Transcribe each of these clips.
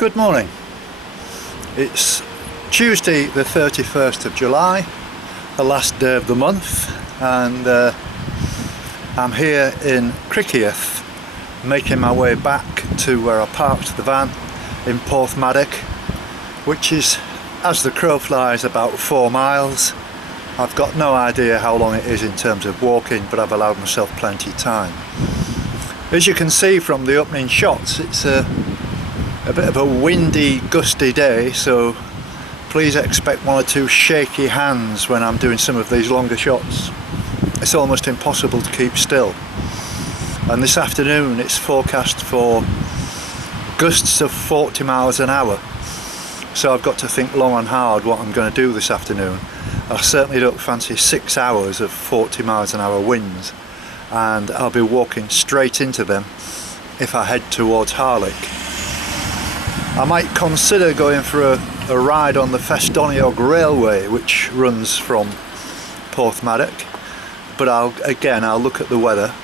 Good morning. It's Tuesday the 31st of July, the last day of the month, and I'm here in Criccieth, making my way back to where I parked the van in Porthmadog, which is, as the crow flies, about 4 miles. I've got no idea how long it is in terms of walking, but I've allowed myself plenty of time. As you can see from the opening shots, it's a bit of a windy, gusty day, so please expect one or two shaky hands when I'm doing some of these longer shots. It's almost impossible to keep still. And this afternoon it's forecast for gusts of 40 miles an hour. So I've got to think long and hard what I'm going to do this afternoon. I certainly don't fancy 6 hours of 40 miles an hour winds, and I'll be walking straight into them if I head towards Harlech. I might consider going for a ride on the Festoniog railway, which runs from Porthmadog, but I'll look at the weather.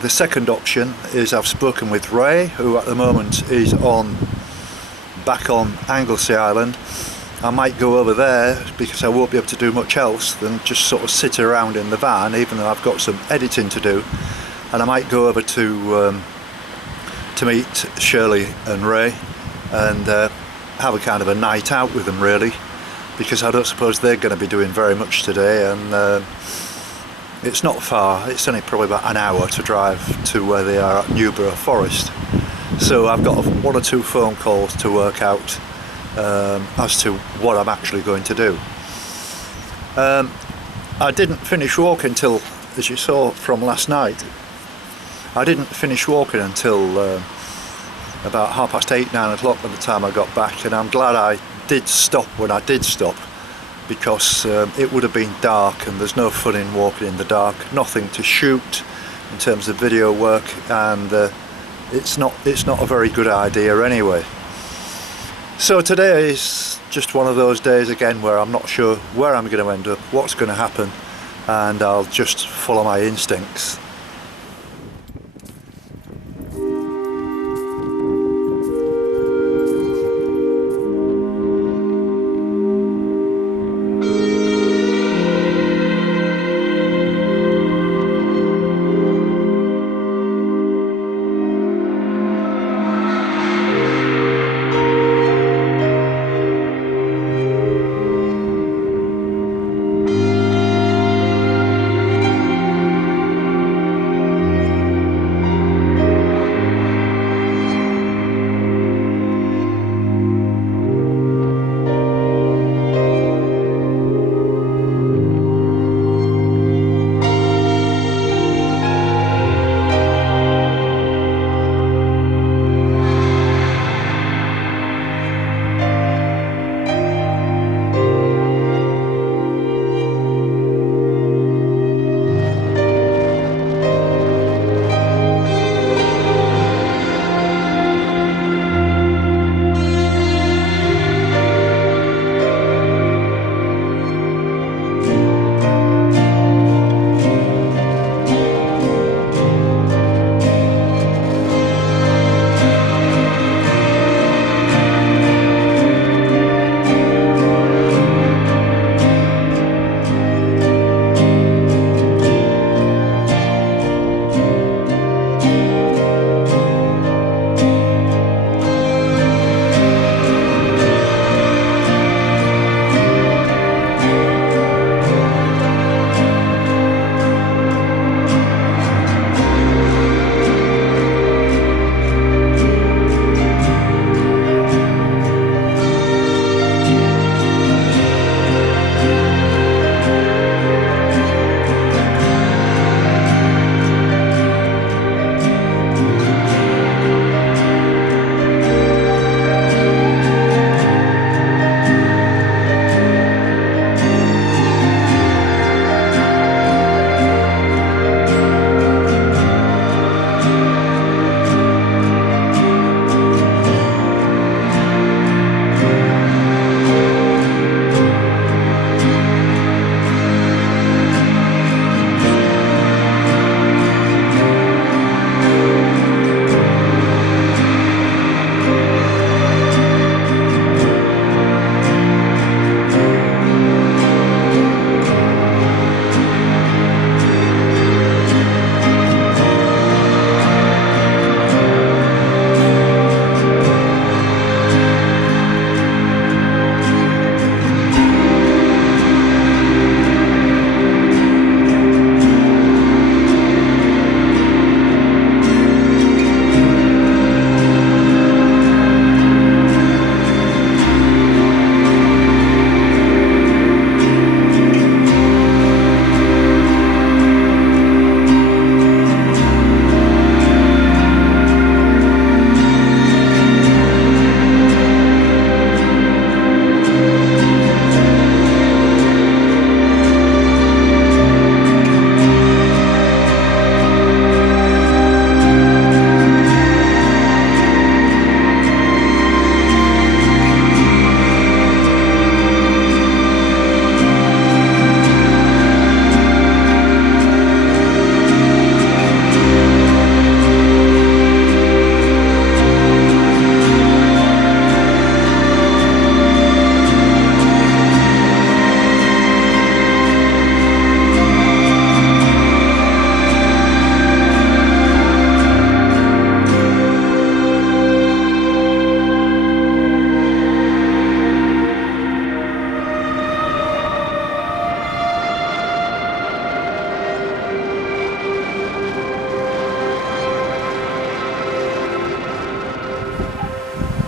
The second option is I've spoken with Ray, who at the moment is back on Anglesey Island. I might go over there because I won't be able to do much else than just sort of sit around in the van, even though I've got some editing to do. And I might go over to meet Shirley and Ray and have a kind of a night out with them, really, because I don't suppose they're going to be doing very much today, and it's not far. It's only probably about an hour to drive to where they are at Newborough Forest. So I've got one or two phone calls to work out as to what I'm actually going to do. I didn't finish walking till, as you saw from last night, I didn't finish walking until about 8:30, 9 o'clock by the time I got back, and I'm glad I did stop when I did stop, because it would have been dark, and there's no fun in walking in the dark. Nothing to shoot in terms of video work, and it's not a very good idea anyway. So today is just one of those days again where I'm not sure where I'm going to end up, what's going to happen, and I'll just follow my instincts.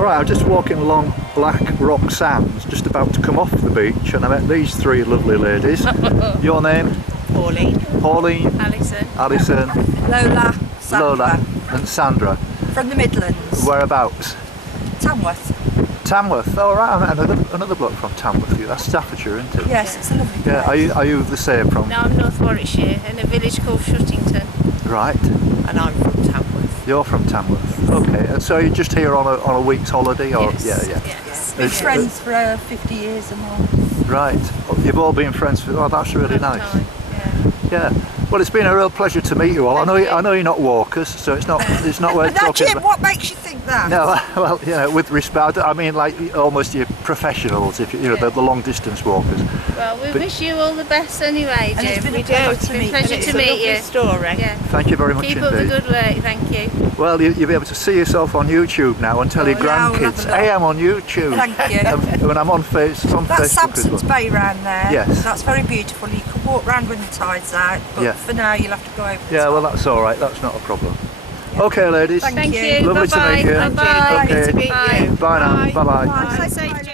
Alright, I'm just walking along Black Rock Sands, just about to come off the beach, and I met these three lovely ladies. Your name? Pauline. Pauline. Alison. Alison. Lola. Sandra. Lola. And Sandra. From the Midlands. Whereabouts? Tamworth. Tamworth. Oh, right, I met another bloke from Tamworth. That's Staffordshire, isn't it? Yes, it's a lovely place. Yeah, are you the same from? No, I'm North Warwickshire, in a village called Shuttington. Right. And I'm from Tamworth. You're from Tamworth. Okay, and so you're just here on a week's holiday, or Yes. yeah. Yes. Been friends for 50 years and more. Right. You've all been friends for. Oh, that's really Long nice. time, yeah. Yeah. Well, it's been a real pleasure to meet you all. I know you're not walkers, so it's not worth Now, talking Jim, about. what makes you think that? No, well, you know, with respect, I mean, like almost your professionals, if you know, the long distance walkers. Well, we wish you all the best anyway, And it's Jim. been a We do. pleasure It's to been a meet pleasure you. to It's a meet lovely you. story. Yeah. Thank you very much Keep indeed. up the good work, thank you. Well, you'll be able to see yourself on YouTube now and tell your yeah, I'll have grandkids, a look. hey, I'm on YouTube. Thank you. When I'm on, That's Facebook as Samson's well. Bay round there. Yes. That's very beautiful. You can walk round when the tide's out, but Yeah. for now you'll have to go over the Yeah, top. well, that's all right. That's not a problem. Okay, ladies. Thank you. you. Lovely to Bye-bye. meet you. Bye-bye. Okay. to meet you. Bye now. Bye. Bye-bye. Bye. Bye. Safe journey.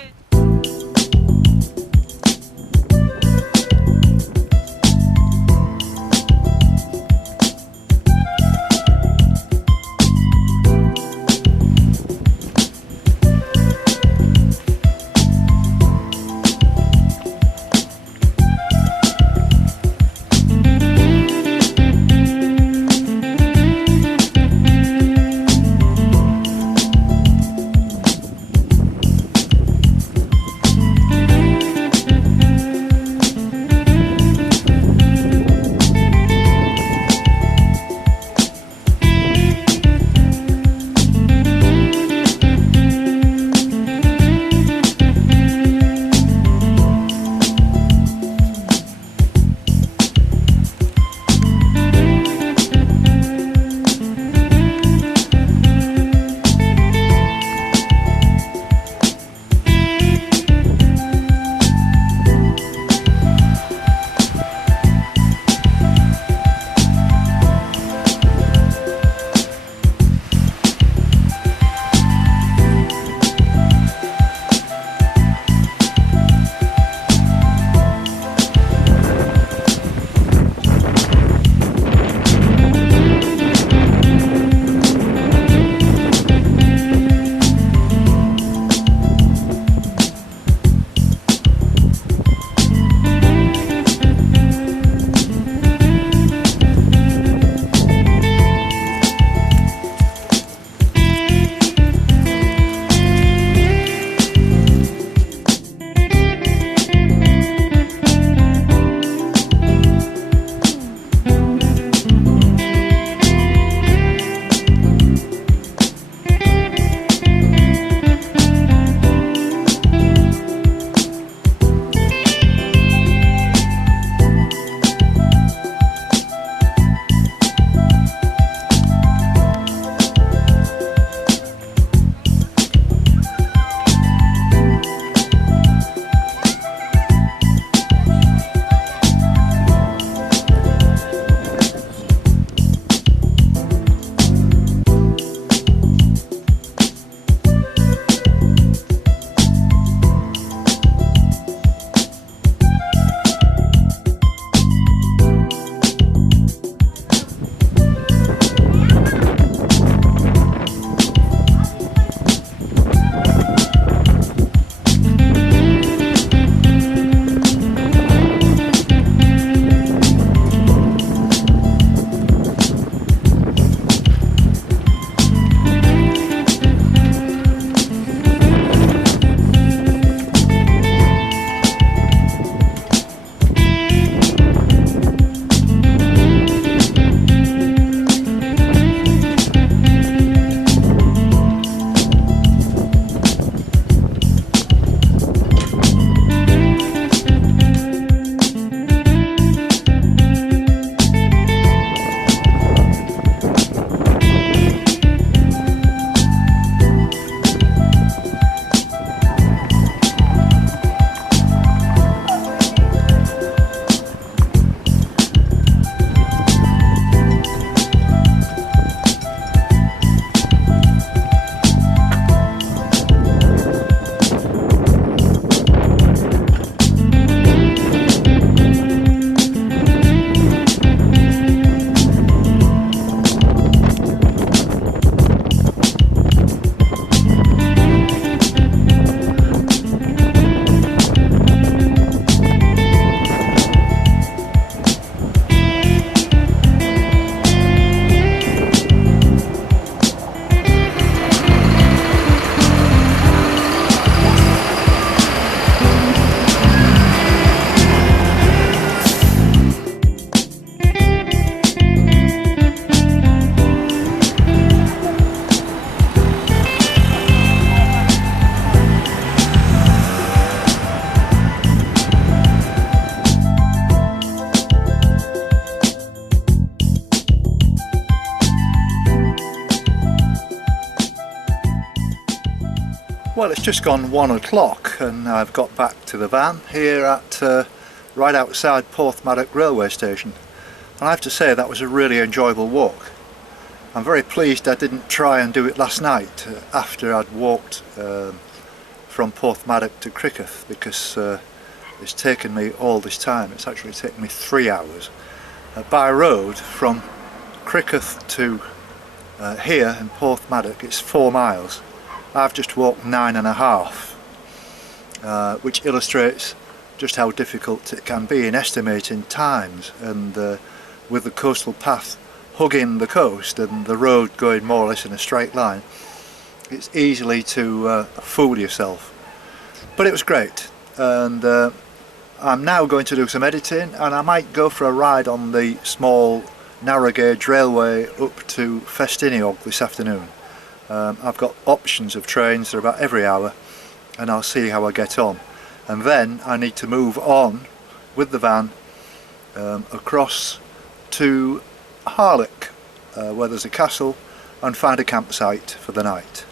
Well, it's just gone 1 o'clock and I've got back to the van here at right outside Porthmadog railway station, and I have to say that was a really enjoyable walk. I'm very pleased I didn't try and do it last night after I'd walked from Porthmadog to Criccieth, because it's taken me all this time. It's actually taken me 3 hours. By road from Criccieth to here in Porthmadog it's 4 miles. I've just walked 9.5, which illustrates just how difficult it can be in estimating times, and with the coastal path hugging the coast and the road going more or less in a straight line, it's easily to fool yourself. But it was great, and I'm now going to do some editing, and I might go for a ride on the small narrow gauge railway up to Festiniog this afternoon. I've got options of trains, they're about every hour, and I'll see how I get on. And then I need to move on with the van across to Harlech, where there's a castle, and find a campsite for the night.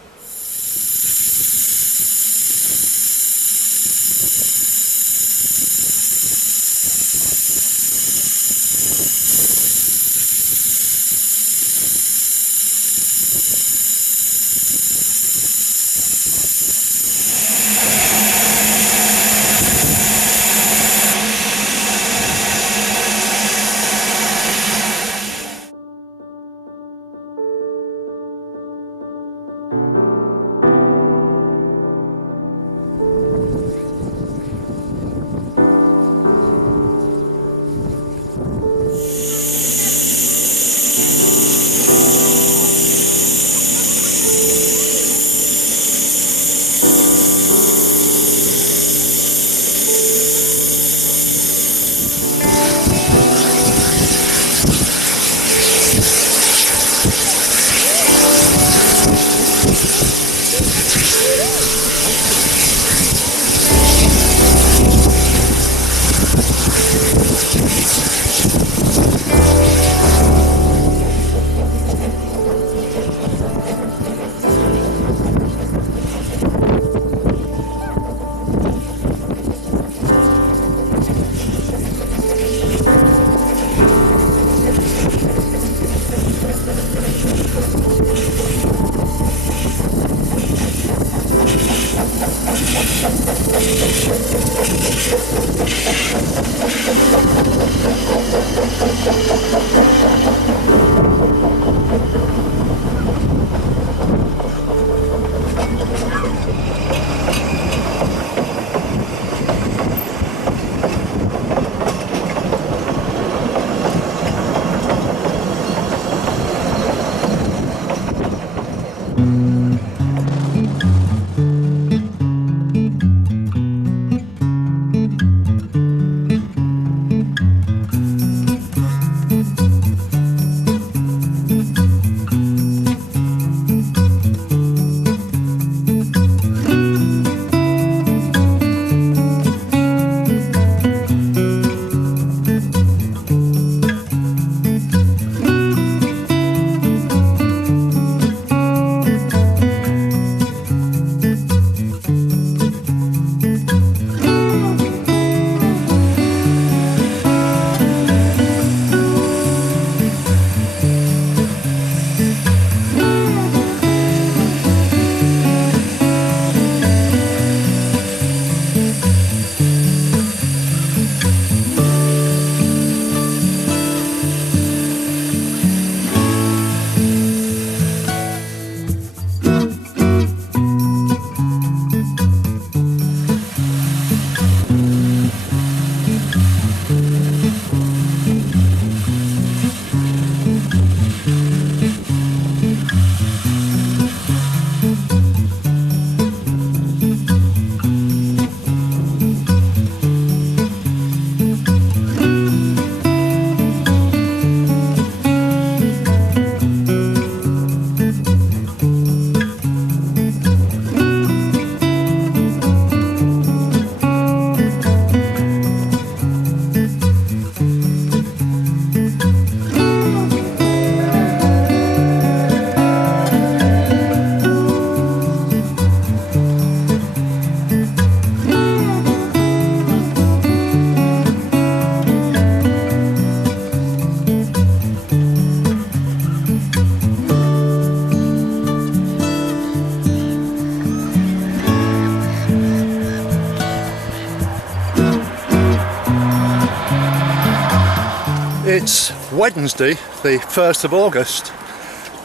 It's Wednesday, the 1st of August,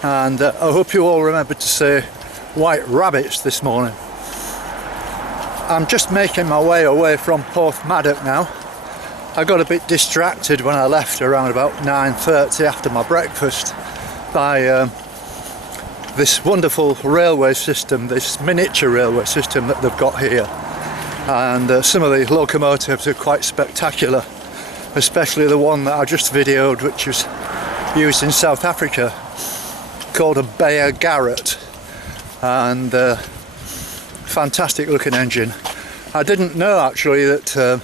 and I hope you all remembered to say white rabbits this morning. I'm just making my way away from Porthmadog now. I got a bit distracted when I left around about 9:30 after my breakfast by this wonderful railway system, this miniature railway system that they've got here. And some of the locomotives are quite spectacular, especially the one that I just videoed, which was used in South Africa, called a Bayer Garrett, and fantastic looking engine. I didn't know actually that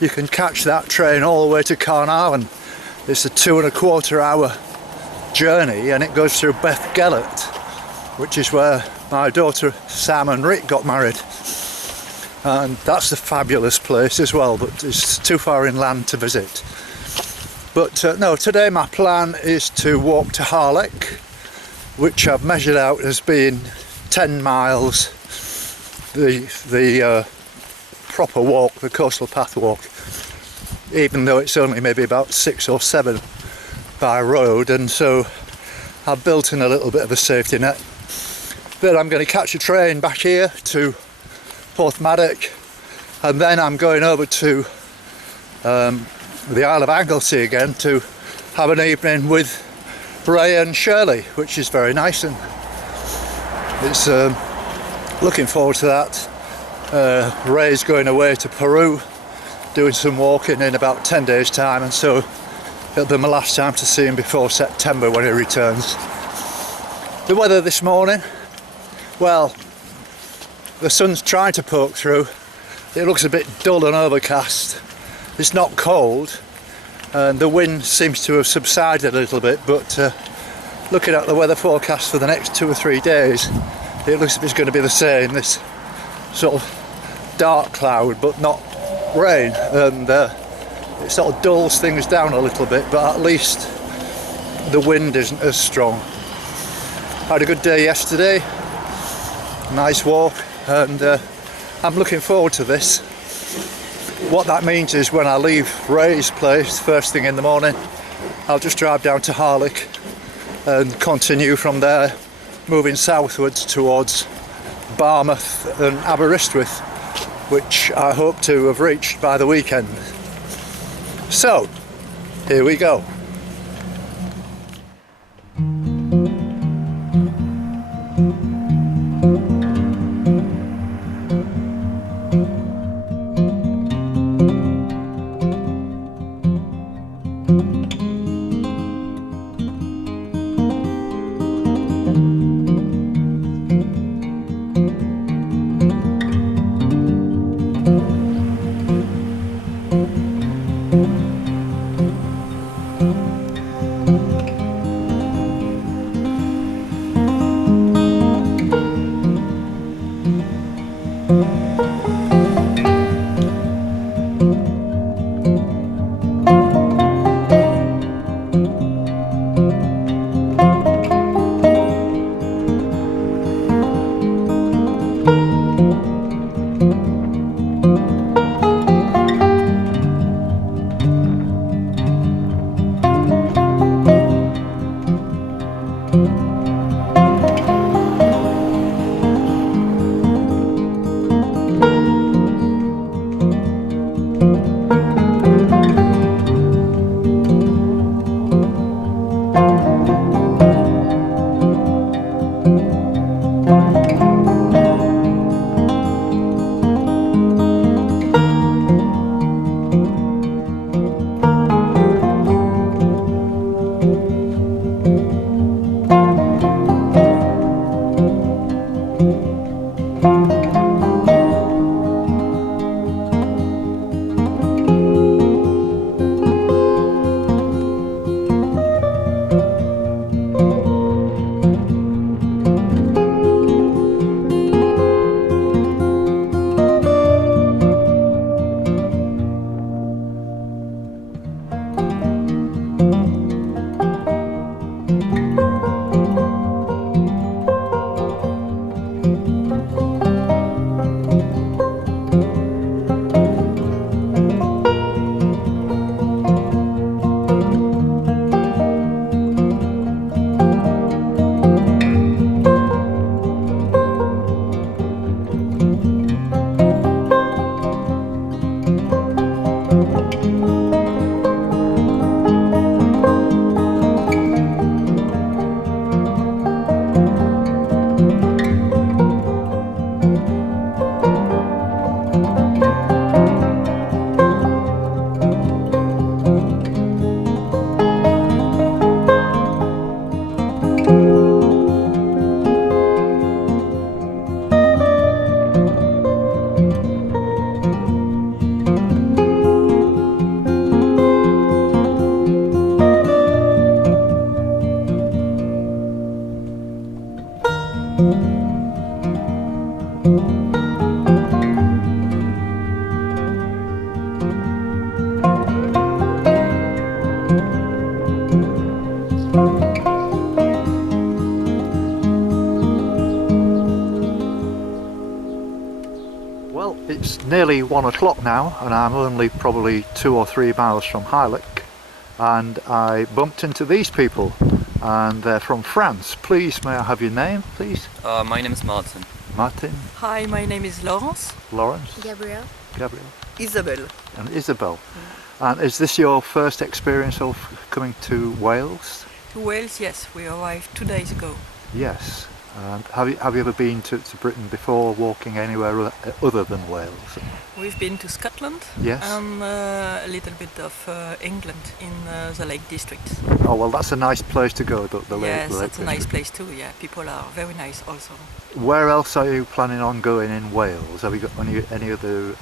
you can catch that train all the way to Carnarvon. It's a 2.25 hour journey, and it goes through Bethgelert, which is where my daughter Sam and Rick got married. And that's a fabulous place as well, but it's too far inland to visit. But no, today my plan is to walk to Harlech, which I've measured out as being 10 miles, the proper walk, the coastal path walk, even though it's only maybe about 6 or 7 by road, and so I've built in a little bit of a safety net. Then I'm going to catch a train back here to Porthmadog, and then I'm going over to the Isle of Anglesey again to have an evening with Ray and Shirley, which is very nice, and it's looking forward to that. Ray's going away to Peru, doing some walking in about 10 days time, and so it'll be my last time to see him before September when he returns. The weather this morning, well, the sun's trying to poke through. It looks a bit dull and overcast. It's not cold, and the wind seems to have subsided a little bit, but looking at the weather forecast for the next 2 or 3 days, it looks like it's going to be the same, this sort of dark cloud but not rain, and it sort of dulls things down a little bit, but at least the wind isn't as strong. I had a good day yesterday, nice walk, and I'm looking forward to this. What that means is when I leave Ray's place first thing in the morning, I'll just drive down to Harlech and continue from there, moving southwards towards Barmouth and Aberystwyth, which I hope to have reached by the weekend. So, here we go. nearly 1 o'clock now, and I'm only probably 2 or 3 miles from Harlech, and I bumped into these people, and they're from France. Please, may I have your name, please? My name is Martin. Martin? Hi, my name is Laurence. Lawrence? Gabriel. Gabriel? Isabel. And Isabel. And is this your first experience of coming to Wales? To Wales, yes, we arrived 2 days ago. Yes. And have you ever been to Britain before, walking anywhere other than Wales? We've been to Scotland. Yes. And a little bit of England in the Lake District. Oh, well, that's a nice place to go, the Lake Yes, that's a nice District. place too, yeah. People are very nice also. Where else are you planning on going in Wales? Have you got any other,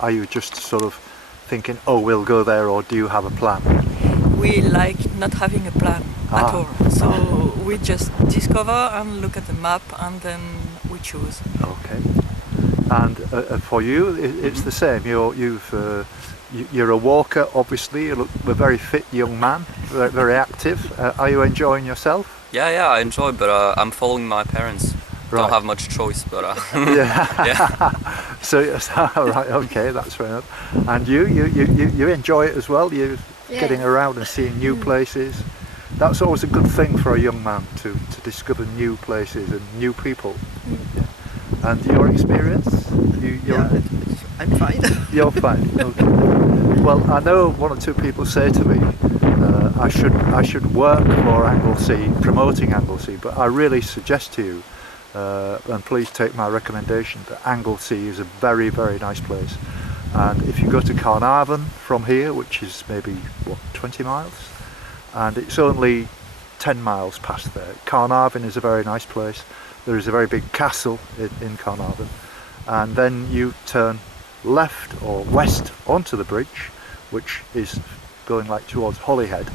are you just sort of thinking, oh, we'll go there, or do you have a plan? We like not having a plan at all. So we just discover and look at the map and then we choose. Okay. And for you, it's the same. You're a walker, obviously. You look a very fit young man, very active. Are you enjoying yourself? Yeah, I enjoy, but I'm following my parents. Right. Don't have much choice, but Yeah. yeah. So right, okay, that's fair enough. And you enjoy it as well. You're getting around and seeing new places. That's always a good thing for a young man, to discover new places and new people. Yeah. And your experience? I'm fine. You're fine. Okay. Well, I know 1 or 2 people say to me, I should work for Anglesey, promoting Anglesey, but I really suggest to you, and please take my recommendation, that Anglesey is a very, very nice place. And if you go to Carnarvon from here, which is maybe 20 miles, and it's only 10 miles past there. Carnarvon is a very nice place. There is a very big castle in Carnarvon, and then you turn left or west onto the bridge, which is going like towards Holyhead,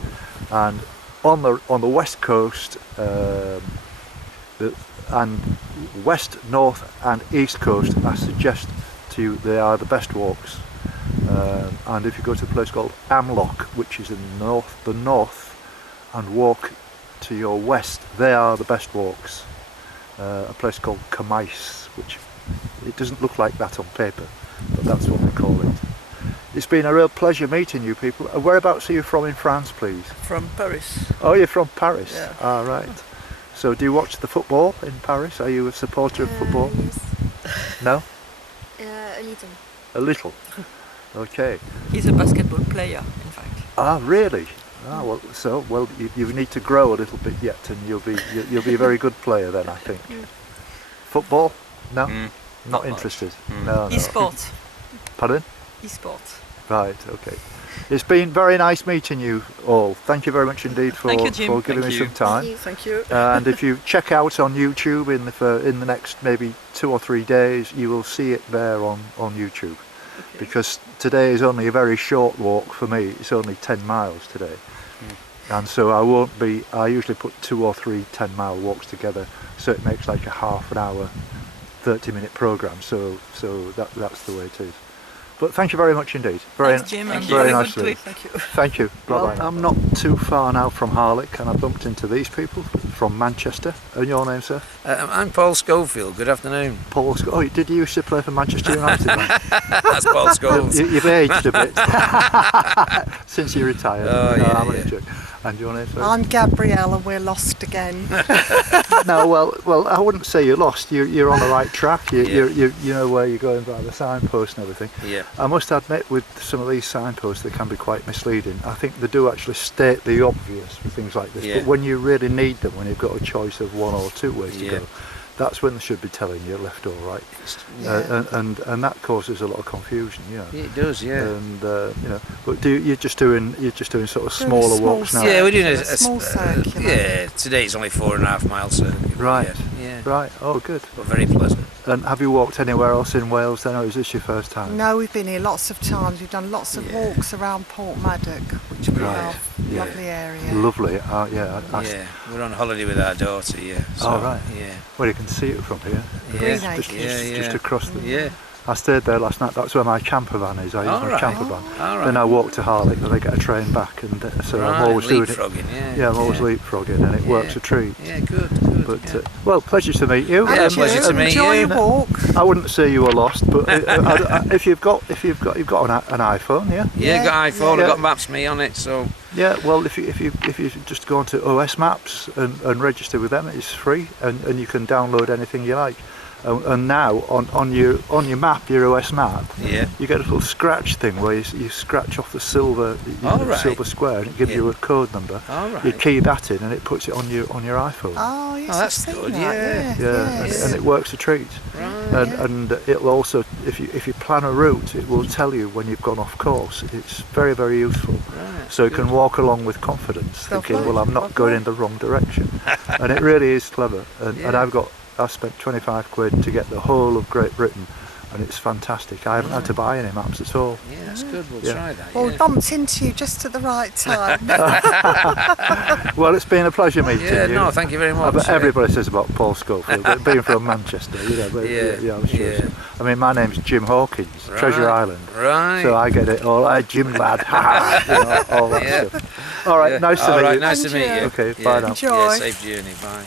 and on the west coast, and west, north and east coast, I suggest to you they are the best walks. And if you go to a place called Amloch, which is in the north, and walk to your west, they are the best walks. A place called Camais, which it doesn't look like that on paper, but that's what they call it. It's been a real pleasure meeting you people. Whereabouts are you from in France, please? From Paris. Oh, you're from Paris? Yeah. Ah, right. So do you watch the football in Paris? Are you a supporter of football? Yes. No? A little. A little. Okay. He's a basketball player, in fact. Ah, really? Ah, well, you need to grow a little bit yet, and you'll be a very good player then, I think. Football? No, not interested. No. Esports. Pardon? Esports. Right. Okay. It's been very nice meeting you all. Thank you very much indeed for Thank you, Jim. giving Thank me you. some time. Thank you. And if you check out on YouTube in the next maybe 2 or 3 days, you will see it there on YouTube. Okay. Because today is only a very short walk for me. It's only 10 miles today. And so I usually put 2 or 3 10-mile walks together, so it makes like a half an hour, 30-minute program. So that's the way it is. But thank you very much indeed. Thanks, Jim, and very have a nice good to trip. Thank you. Thank you. Well, I'm not too far now from Harlech, and I bumped into these people from Manchester. And your name, sir? I'm Paul Schofield. Good afternoon. Paul. Oh, did you used to play for Manchester United? That's Paul Schofield. You've aged a bit since you retired. Oh, No, yeah, I'm only yeah. joking. And your name, sir? I'm Gabrielle and we're lost again. No, well, I wouldn't say you're lost. You're on the right track. You know where you're going by the signpost and everything. Yeah. I must admit, with some of these signposts, they can be quite misleading. I think they do actually state the obvious for things like this, Yeah. but when you really need them, when you've got a choice of 1 or 2 ways to Yeah. go, that's when they should be telling you left or right. Yeah. And that causes a lot of confusion, you know. It does, yeah. And you know, but you're just doing sort of smaller small walks now. Yeah, we're doing a Small circular. yeah, today it's only 4.5 mile circuit. Right. Yeah. Right. Oh, good. But very pleasant. And have you walked anywhere else in Wales then, or is this your first time? No, we've been here lots of times. We've done lots of Yeah. walks around Port Maddock, which we Right. love. Yeah. Lovely area. Lovely. Yeah. Yeah, we're on holiday with our daughter, yeah. So, Oh, right. Yeah. Well, you can see it from here. Yeah. Green Just, Acres. Yeah, just yeah. across the. Yeah. I stayed there last night. That's where my camper van is. I use All my right. camper van. All right. Then I walk to Harlech, then I get a train back, and so I'm always doing it. leapfrogging, yeah. Yeah, I'm always yeah. leapfrogging, and it works a treat. Yeah, good. But yeah. well, pleasure to meet you. Yeah, And pleasure you, to meet enjoy you. your walk. I wouldn't say you were lost, but if you've got an iPhone, yeah. Yeah, got iPhone. Yeah. I've got Maps.me on it, so Yeah, well, if you just go onto OS Maps and register with them, it's free, and you can download anything you like. And now on your map, your OS map, yeah. you get a little scratch thing where you scratch off the silver All right. silver square, and it gives Yeah. you a code number. All right. You key that in, and it puts it on your iPhone. Oh, yes, Oh, that's I've seen good, that. Yeah, yes. and it works a treat. Right. And it'll also, if you plan a route, it will tell you when you've gone off course. It's very, very useful. Right. So you can walk along with confidence, thinking, Lovely, well, I'm not going in the wrong direction. And it really is clever. And Yeah. I spent 25 quid to get the whole of Great Britain, and it's fantastic. I haven't had to buy any maps at all. Yeah, that's good. We'll Yeah. try that. Well, we yeah. bumped into you just at the right time. Well, it's been a pleasure meeting Yeah, you. no, thank you very I much. bet everybody says about Paul Schofield, but being from Manchester, but Yeah, I'm sure. yeah. So. I mean, my name's Jim Hawkins, Right. Treasure Island. Right. So I get it all. Jim lad, all that Yeah. stuff. All right, Yeah. nice to All meet right, you. nice to And meet you. you. Okay, Yeah. bye now. Enjoy. Yeah, safe journey. Bye.